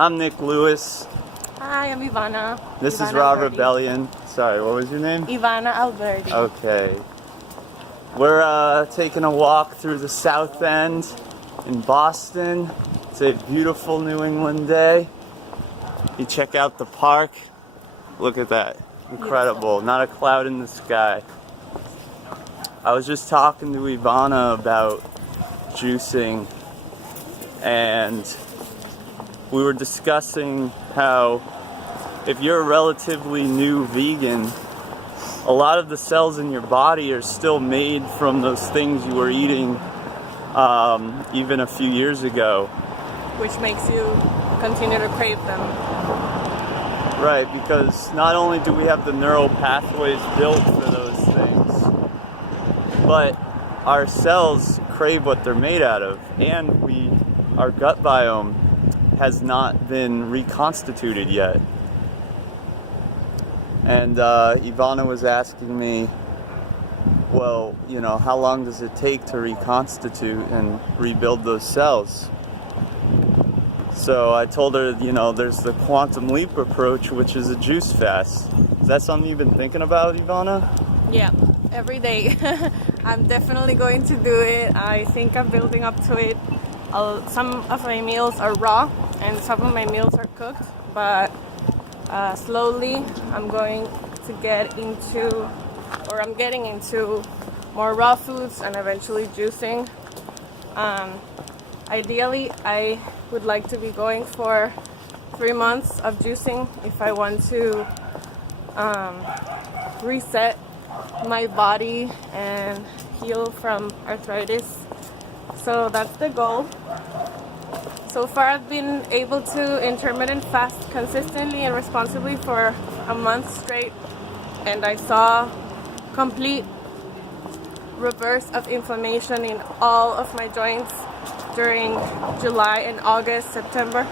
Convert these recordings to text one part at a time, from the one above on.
I'm Nick Lewis. Hi, I'm Ivana. This Ivana is Raw Alberti. Rebellion. Sorry, what was your name? Ivana Alberti. Okay. We're taking a walk through the South End in Boston. It's a beautiful New England day. You check out the park. Look at that. Incredible. Beautiful. Not a cloud in the sky. I was just talking to Ivana about juicing, and we were discussing how if you're a relatively new vegan, a lot of the cells in your body are still made from those things you were eating even a few years ago. Which makes you continue to crave them. Right, because not only do we have the neural pathways built for those things, but our cells crave what they're made out of, and our gut biome has not been reconstituted yet. And Ivana was asking me, well, how long does it take to reconstitute and rebuild those cells? So I told her, there's the quantum leap approach, which is a juice fast. Is that something you've been thinking about, Ivana? Yeah, every day. I'm definitely going to do it. I think I'm building up to it. Some of my meals are raw and some of my meals are cooked, but slowly I'm going to I'm getting into more raw foods and eventually juicing. Ideally, I would like to be going for 3 months of juicing if I want to reset my body and heal from arthritis. So that's the goal. So far I've been able to intermittent fast consistently and responsibly for a month straight, and I saw complete reverse of inflammation in all of my joints during July and August, September,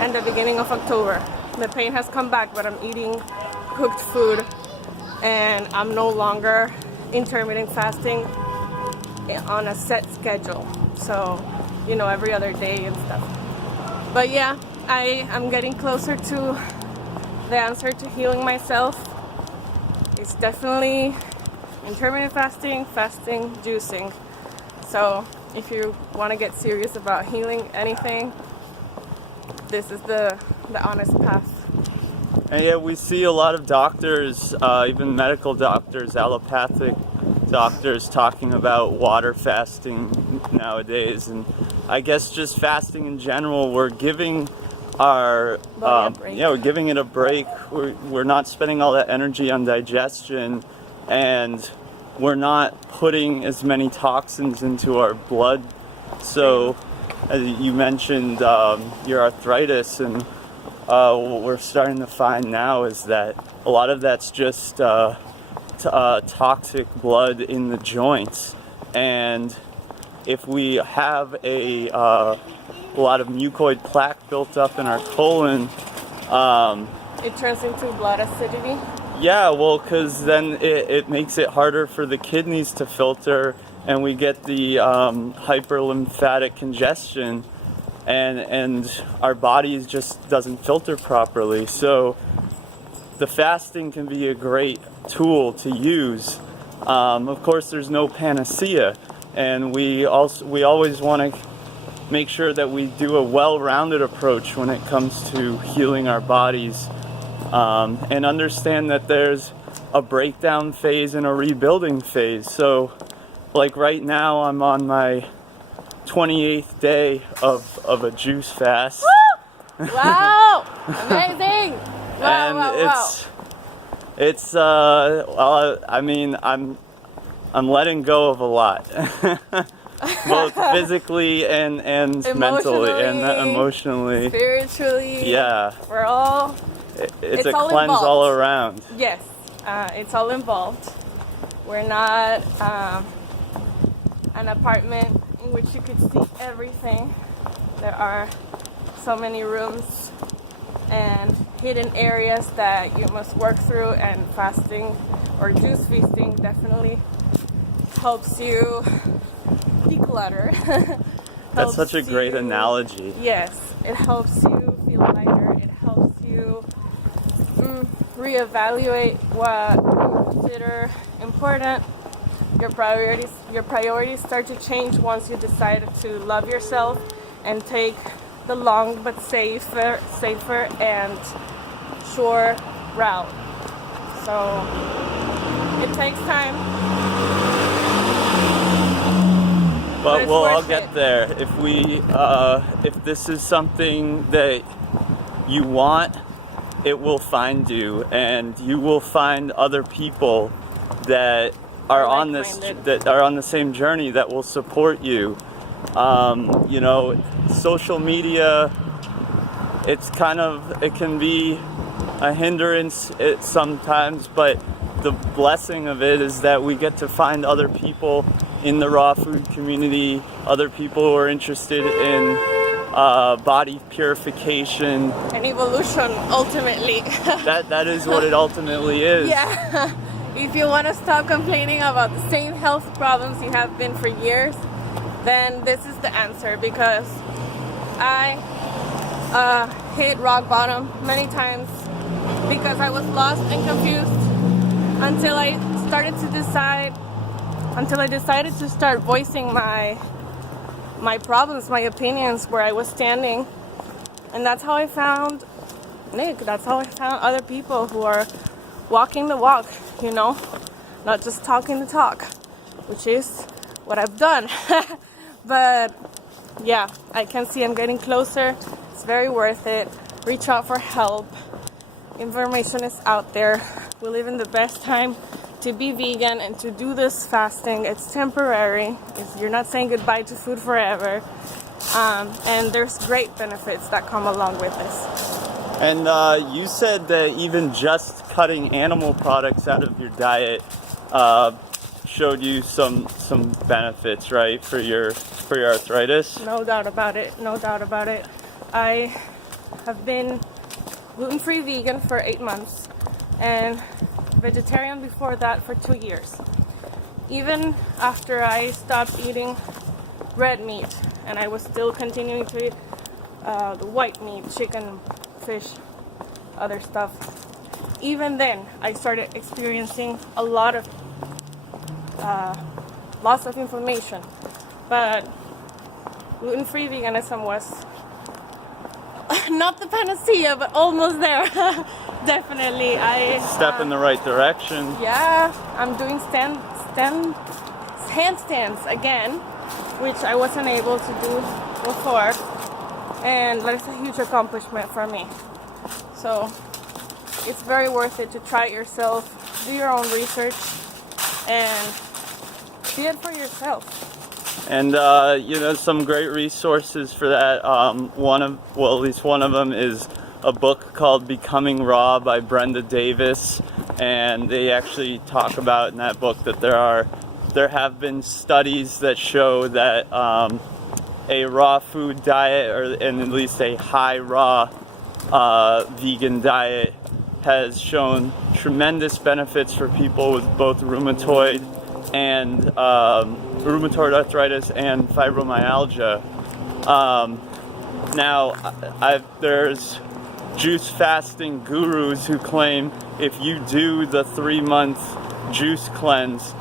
and the beginning of October. The pain has come back, but I'm eating cooked food and I'm no longer intermittent fasting on a set schedule. So, every other day and stuff. But yeah, I'm getting closer to the answer to healing myself. It's definitely intermittent fasting, juicing. So if you want to get serious about healing anything, this is the honest path. And yeah, we see a lot of doctors, even medical doctors, allopathic doctors, talking about water fasting nowadays. And I guess just fasting in general, we're giving our we're giving it a break. We're not spending all that energy on digestion, and we're not putting as many toxins into our blood. So as you mentioned your arthritis, and what we're starting to find now is that a lot of that's just toxic blood in the joints. And if we have a lot of mucoid plaque built up in our colon, it turns into blood acidity. Yeah, well, because then it makes it harder for the kidneys to filter, and we get the hyperlymphatic congestion, and our body just doesn't filter properly. So the fasting can be a great tool to use. Of course, there's no panacea, and we always want to make sure that we do a well-rounded approach when it comes to healing our bodies, and understand that there's a breakdown phase and a rebuilding phase. So like right now I'm on my 28th day of a juice fast. Woo! Wow! Amazing! Wow, And wow. it's I'm letting go of a lot. Both physically and mentally and emotionally, spiritually. Yeah. We're all it's a all cleanse involved. all around. Yes, it's all involved. We're not an apartment in which you could see everything. There are so many rooms and hidden areas that you must work through, and fasting or juice feasting definitely helps you declutter. That's such a great analogy. Yes, it helps you feel lighter. It helps you reevaluate what you consider important. Your priorities start to change once you decide to love yourself and take the long but safer and sure route. So it takes time, but it's we'll all worth get it. there. If this is something that you want, it will find you, and you will find other people that are on the same journey that will support you. You know, social media, it can be a hindrance sometimes, but the blessing of it is that we get to find other people in the raw food community, other people who are interested in body purification and evolution ultimately. that is what it ultimately is. Yeah. If you want to stop complaining about the same health problems you have been for years, then this is the answer, because I hit rock bottom many times because I was lost and confused until I decided to start voicing my problems, my opinions, where I was standing. And that's how I found Nick. That's how I found other people who are walking the walk, you know, not just talking the talk, which is what I've done. But yeah, I can see I'm getting closer. It's very worth it. Reach out for help. Information is out there. We live in the best time to be vegan and to do this fasting. It's temporary. You're not saying goodbye to food forever. And there's great benefits that come along with this. And you said that even just cutting animal products out of your diet showed you some benefits, right, for your arthritis? No doubt about it. No doubt about it. I have been gluten-free vegan for 8 months and vegetarian before that for 2 years. Even after I stopped eating red meat, and I was still continuing to eat the white meat, chicken, fish, other stuff. Even then, I started experiencing a lot of loss of inflammation. But gluten-free veganism was not the panacea, but almost there. Definitely, Step in the right direction. Yeah, I'm doing handstands again, which I wasn't able to do before, and that's a huge accomplishment for me. So it's very worth it to try it yourself, do your own research, and see it for yourself. And you know, some great resources for that. At least one of them is a book called Becoming Raw by Brenda Davis, and they actually talk about in that book that there have been studies that show that a raw food diet, and at least a high raw vegan diet, has shown tremendous benefits for people with both rheumatoid arthritis and fibromyalgia. Now, there's juice fasting gurus who claim if you do the 3-month juice cleanse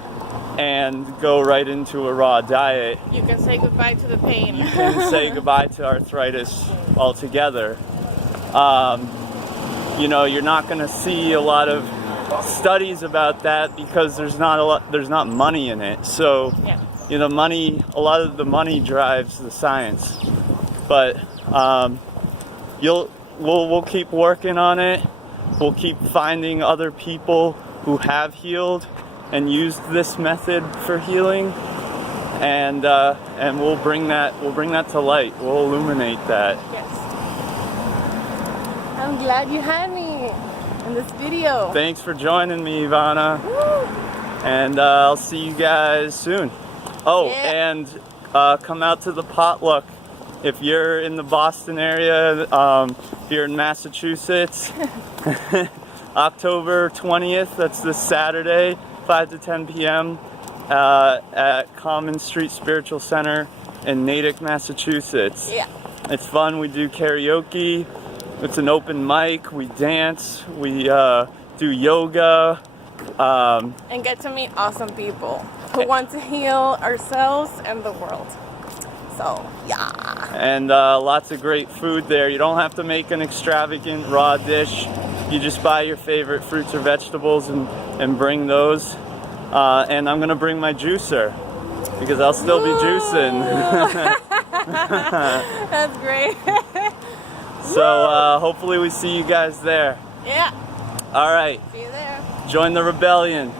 and go right into a raw diet, You can say goodbye to the pain. you can say goodbye to arthritis altogether. You know, you're not going to see a lot of studies about that because there's not money in it. So, Yeah. you know, a lot of the money drives the science. But we'll keep working on it. We'll keep finding other people who have healed and used this method for healing, and we'll bring that to light. We'll illuminate that. Yes. I'm glad you had me in this video. Thanks for joining me, Ivana. Woo. And I'll see you guys soon. Oh, Yeah. and come out to the potluck. If you're in the Boston area, if you're in Massachusetts, October 20th, that's this Saturday, 5 to 10 p.m. At Common Street Spiritual Center in Natick, Massachusetts. Yeah. It's fun. We do karaoke. It's an open mic. We dance. We do yoga. And get to meet awesome people who want to heal ourselves and the world. So, yeah. And lots of great food there. You don't have to make an extravagant raw dish. You just buy your favorite fruits or vegetables and bring those. And I'm gonna bring my juicer because I'll still be juicing. That's great. So hopefully we see you guys there. Yeah. All right. See you there. Join the rebellion.